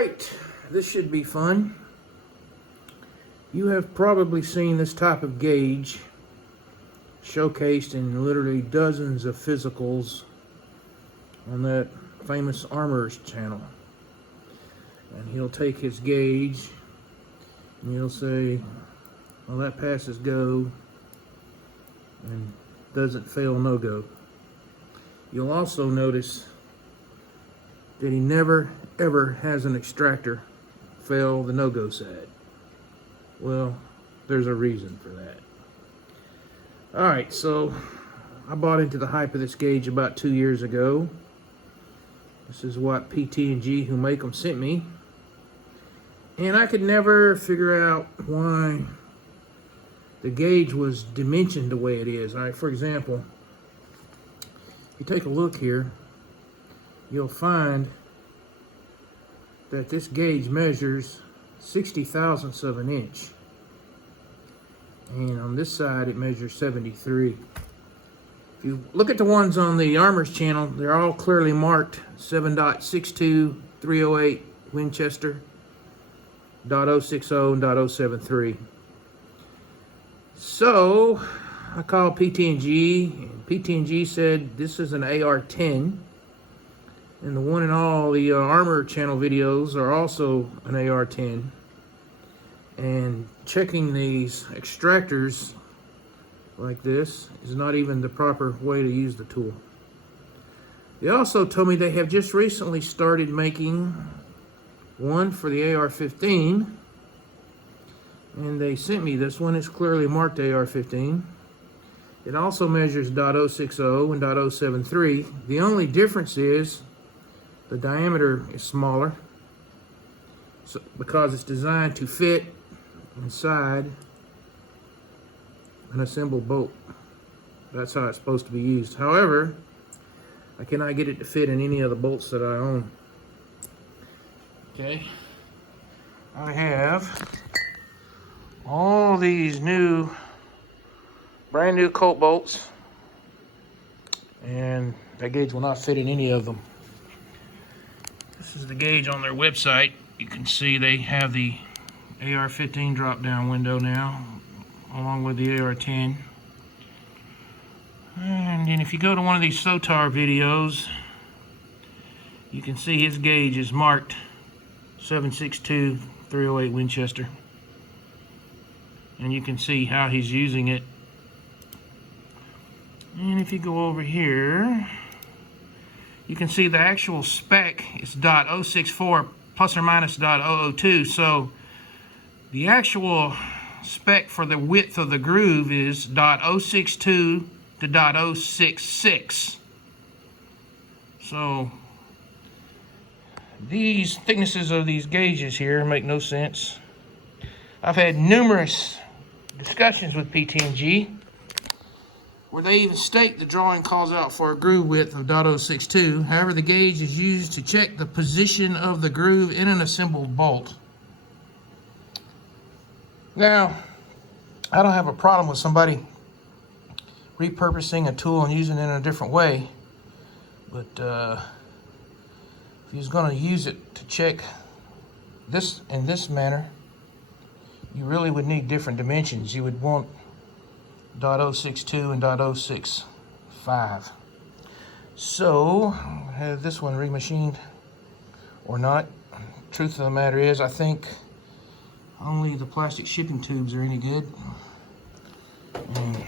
Alright, this should be fun. You have probably seen this type of gauge showcased in literally dozens of physicals on that famous Armorer's channel. And he'll take his gauge and he'll say, well, that passes go and doesn't fail no go. You'll also notice that he never ever has an extractor fail the no-go side. Well, there's a reason for that. Alright, so I bought into the hype of this gauge about 2 years ago. This is what PT&G, who make them, sent me. And I could never figure out why the gauge was dimensioned the way it is. Alright, for example, if you take a look here, you'll find that this gauge measures 60 thousandths of an inch. And on this side it measures 73. If you look at the ones on the Armor's channel, they're all clearly marked 7.62, 308 Winchester, .060 and .073. So I called PT&G, and PT&G said this is an AR-10. And the one in all the Armor channel videos are also an AR-10. And checking these extractors like this is not even the proper way to use the tool. They also told me they have just recently started making one for the AR-15. And they sent me this one. It's clearly marked AR-15. It also measures .060 and .073. The only difference is the diameter is smaller, so because it's designed to fit inside an assembled bolt. That's how it's supposed to be used. However, I cannot get it to fit in any of the bolts that I own. Okay, I have all these brand new Colt bolts, and that gauge will not fit in any of them. This is the gauge on their website. You can see they have the AR-15 drop down window now, along with the AR-10. And then if you go to one of these SOTAR videos, you can see his gauge is marked 7.62, 308 Winchester. And you can see how he's using it. And if you go over here, you can see the actual spec is .064 plus or minus .002. So the actual spec for the width of the groove is .062 to .066. So these thicknesses of these gauges here make no sense. I've had numerous discussions with PT&G where they even state the drawing calls out for a groove width of .062. However, the gauge is used to check the position of the groove in an assembled bolt. Now, I don't have a problem with somebody repurposing a tool and using it in a different way, but if you're going to use it to check this in this manner, you really would need different dimensions. You would want .062 and .065. So, I have this one remachined or not. Truth of the matter is, I think only the plastic shipping tubes are any good. And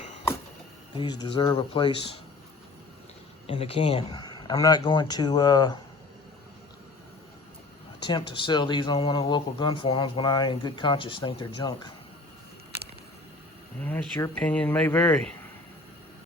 these deserve a place in the can. I'm not going to attempt to sell these on one of the local gun forums when I, in good conscience, think they're junk. That's your opinion, may vary.